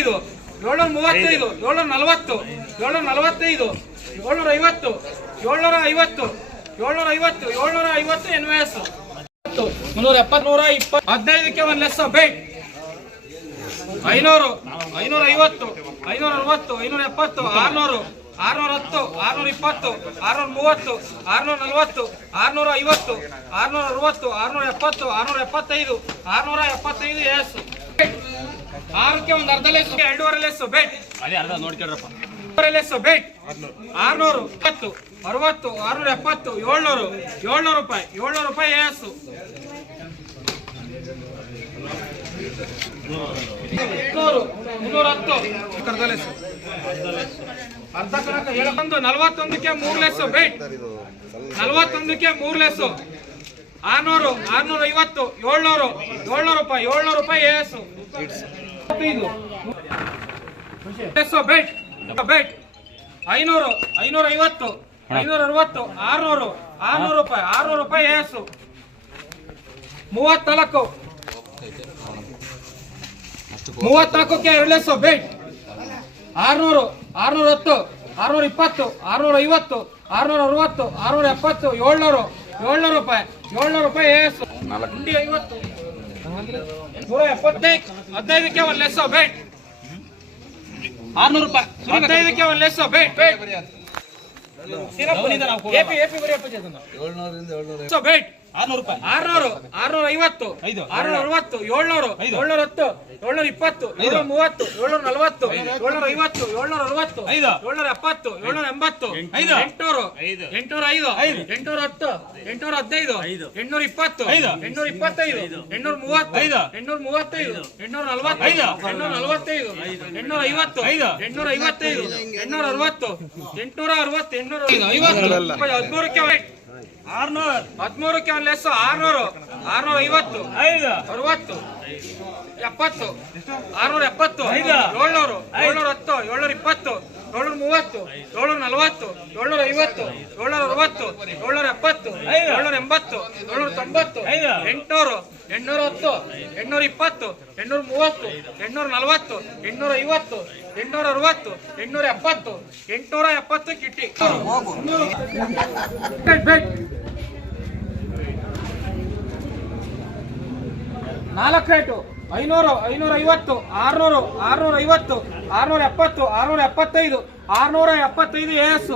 ನಲವತ್ತೈದು ಏಳ್ನೂರ ನಲವತ್ತು ಏಳ್ನೂರ ನಲವತ್ತೈದು ಏಳ್ನೂರ ಐವತ್ತು ಏಳ್ನೂರ ಐವತ್ತು ಏಳ್ನೂರ ಐವತ್ತು ಏಳ್ನೂರ ಐವತ್ತು ಎನ್ ಎಸ್ ಮುನ್ನೂರ ಎಪ್ಪತ್ತ್ ನೂರ ಇಪ್ಪತ್ತು ಹದಿನೈದಕ್ಕೆ ಒಂದು ಲೆಸ್ ಬೇಟ್ ಐನೂರು ಐನೂರ ಐವತ್ತು ಐನೂರ ಅರವತ್ತು ಐನೂರ ಎಪ್ಪತ್ತು ಆರ್ನೂರು ಆರ್ನೂರ ಹತ್ತು ಆರ್ನೂರ ಇಪ್ಪತ್ತು ಆರ್ನೂರ ಮೂವತ್ತು ಆರ್ನೂರ ನಲವತ್ತು ಆರ್ನೂರ ಐವತ್ತು ಆರ್ನೂರ ಅರವತ್ತು ಆರ್ನೂರ ಎಪ್ಪತ್ತು ಆರ್ನೂರ ಎಪ್ಪತ್ತೈದು ಆರ್ನೂರ ಎಪ್ಪತ್ತೈದು ಎಸ್. ಆರಕ್ಕೆ ಒಂದು ಅರ್ಧ ಲೆಸ್. ಎರಡೂವರೆ ಲೆಸ್ ಬೇಟ್. ಅದೇ ಅರ್ಧ ನೋಡ್ಕೊಳ್ರಪ್ಪ. Less bait. ಆರ್ನೂರು ಇಪ್ಪತ್ತು ಅರವತ್ತು ಆರ್ನೂರ ಎಪ್ಪತ್ತು ಏಳ್ನೂರು ಏಳ್ನೂರು ರೂಪಾಯಿ ಏಳ್ನೂರು ರೂಪಾಯಿ ಮುನ್ನೂರ ಹತ್ತು. ಅರ್ಧ ಲೆಸ್. ಅರ್ಧ ಕಣಕ ನಲವತ್ತೊಂದಕ್ಕೆ ಮೂರು ಲೆಸ್ ಬೇಟ್. ನಲ್ವತ್ತೊಂದಕ್ಕೆ ಮೂರು ಲೆಸ್ಸು ಆರ್ನೂರು ಆರ್ನೂರ ಐವತ್ತು ಏಳ್ನೂರು ಏಳ್ನೂರು ರೂಪಾಯಿ ಏಳ್ನೂರು ರೂಪಾಯಿ ಎಸ್ ಎಸ್ ಬೆಟ್ ಬೆಟ್ ಐನೂರು ಐನೂರ ಐವತ್ತು ಐನೂರ ಅರವತ್ತು ಆರ್ನೂರು ಆರ್ನೂರು ರೂಪಾಯಿ ಆರ್ನೂರು ರೂಪಾಯಿ ಎಸ್ ಮೂವತ್ನಾಲ್ಕು. ಮೂವತ್ನಾಲ್ಕಕ್ಕೆ ಎರಡು ಬೆಟ್ ಬೇಟ್ ಆರ್ನೂರು ಆರ್ನೂರ ಹತ್ತು ಆರ್ನೂರ ಇಪ್ಪತ್ತು ಆರ್ನೂರ ಐವತ್ತು ಆರ್ನೂರ ಅರವತ್ತು ಆರ್ನೂರ ಎಪ್ಪತ್ತು ಏಳ್ನೂರು. ಏಳ್ನೂರು ರೂಪಾಯಿ ಏಳ್ನೂರು ರೂಪಾಯಿ ಏಸು. ಹುಂಡಿ ಐವತ್ತು. ನೂರ ಎಪ್ಪತ್ತೈದು ಹದಿನೈದಕ್ಕೆ ಒಂದು ಲೆಸ್ ಬೇಟ್ ಆರ್ನೂರು ರೂಪಾಯಿ. ಹದಿನೈದಕ್ಕೆ ಒಂದು ಲೆಸ್ ಬೇಟ್ ಬೇಟ್ ಬರೆಯಪ್ಪ ಸೊ ಬೇಟ್ ಆರ್ನೂರು ಆರ್ನೂರ ಐವತ್ತು. ಆರ್ನೂರ ಅರವತ್ತು ಏಳ್ನೂರು. ಏಳ್ನೂರ ಹತ್ತು ಏಳ್ನೂರ ಇಪ್ಪತ್ತು ಏಳ್ನೂರ ಮೂವತ್ತು ಏಳ್ನೂರ ನಲವತ್ತು ಏಳ್ನೂರ ಐವತ್ತು ಏಳ್ನೂರ ಅರವತ್ತು. ಏಳ್ನೂರ ಎಪ್ಪತ್ತು ಏಳ್ನೂರ ಎಂಬತ್ತು ಐದು. ಎಂಟ್ನೂರು. ಎಂಟ್ನೂರ ಐದು ಐದು. ಎಂಟ್ನೂರ ಹತ್ತು ಎಂಟ್ನೂರ ಹದಿನೈದು ಎಂಟುನೂರ ಇಪ್ಪತ್ತು ಐದು. ಎಂಟ್ನೂರ ಇಪ್ಪತ್ತೈದು ಎಂಟ್ನೂರ ಮೂವತ್ತು. ಎಂಟ್ನೂರ ಮೂವತ್ತೈದು ಎಂಟುನೂರ ನಲವತ್ತೈದು ಎಂಟುನೂರ ನಲವತ್ತೈದು ಎಂಟ್ನೂರ ಐವತ್ತು. ಎಂಟ್ನೂರ ಐವತ್ತೈದು ಎಂಟ್ನೂರ ಅರವತ್ತು ಎಂಟ್ನೂರ ಅರವತ್ತು ಎಂಟ್ನೂರ ಐವತ್ತು ಹದಿಮೂರಕ್ಕೆ. ಆರ್ನೂರು. ಹದಿಮೂರಕ್ಕೆ ಒಂದು ಲೆಸ್ ಆರ್ನೂರು. ಆರ್ನೂರ ಐವತ್ತು. ಐದು. ಅರವತ್ತು. ಎಪ್ಪತ್ತು. ಆರ್ನೂರ ಎಪ್ಪತ್ತು. ಏಳ್ನೂರು. ಏಳ್ನೂರ ಹತ್ತು. ಏಳ್ನೂರ ಇಪ್ಪತ್ತು. ಏಳ್ನೂರ ಮೂವತ್ತು. ಏಳ್ನೂರ ನಲವತ್ತು. ಏಳ್ನೂರ ಐವತ್ತು. ಏಳ್ನೂರ ಅರವತ್ತು. ಏಳ್ನೂರ ಎಪ್ಪತ್ತು. ಏಳ್ನೂರ ಎಂಬತ್ತು. ಏಳ್ನೂರ ತೊಂಬತ್ತು. ಎಂಟ್ನೂರು. ಎಂಟ್ನೂರ ಹತ್ತು. ಎಂಟ್ನೂರ ಇಪ್ಪತ್ತು. ಎಂಟ್ನೂರ ಮೂವತ್ತು. ಎಂಟ್ನೂರ ನಲವತ್ತು. ಎಂಟ್ನೂರ ಐವತ್ತು. ಎಂಟ್ನೂರ ಅರವತ್ತು. ಎಂಟ್ನೂರ ಎಪ್ಪತ್ತು. ಎಂಟ್ನೂರ ಎಪ್ಪತ್ತು ಕಿಟ್ಟಿ ಬೇಟ್, ಬೇಟ್. ನಾಲ್ಕು ರೇಟು ಐನೂರು ಐನೂರ ಐವತ್ತು ಆರ್ನೂರು ಆರ್ನೂರ ಐವತ್ತು ಆರ್ನೂರ ಎಪ್ಪತ್ತು ಆರ್ನೂರ ಎಪ್ಪತ್ತೈದು ಆರ್ನೂರ ಎಪ್ಪತ್ತೈದು ಎಸ್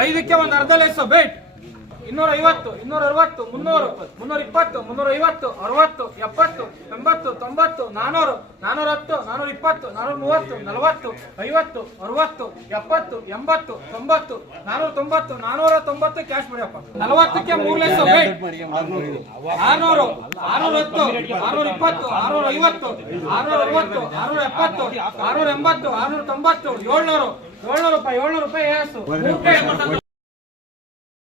ಐದಕ್ಕೆ ಒಂದು ಅರ್ಧ ಲೆಸ್, ಬೇಟ್. ಇನ್ನೂರ ಐವತ್ತು ಇನ್ನೂರ ಅರವತ್ತು ಮುನ್ನೂರು ಮುನ್ನೂರ ಇಪ್ಪತ್ತು ಮುನ್ನೂರ ಐವತ್ತು ಅರವತ್ತು ಎಪ್ಪತ್ತು ಎಂಬತ್ತು ತೊಂಬತ್ತು ನಾನೂರು ನಾನೂರ ಹತ್ತು ನಾನೂರ ಇಪ್ಪತ್ತು ನಾನೂರ ಮೂವತ್ತು ನಲವತ್ತು ಐವತ್ತು ಅರವತ್ತು ಎಪ್ಪತ್ತು ಎಂಬತ್ತು ತೊಂಬತ್ತು ನಾನೂರ ತೊಂಬತ್ತು ನಾನೂರ ತೊಂಬತ್ತು ಕ್ಯಾಶ್ ಬಿಡಪ್ಪ ನಲವತ್ತಕ್ಕೆ ಮೂರು ಲಕ್ಷ ಆರ್ನೂರು ಆರ್ನೂರ ಹತ್ತು ಆರ್ನೂರ ಇಪ್ಪತ್ತು ಆರ್ನೂರ ಐವತ್ತು ಆರ್ನೂರ ಅರವತ್ತು ಆರ್ನೂರ ಎಪ್ಪತ್ತು ಆರ್ನೂರ ಎಂಬತ್ತು ಆರ್ನೂರ ತೊಂಬತ್ತು ಏಳ್ನೂರು ಏಳ್ನೂರು ರೂಪಾಯಿ ಏಳ್ನೂರು ರೂಪಾಯಿ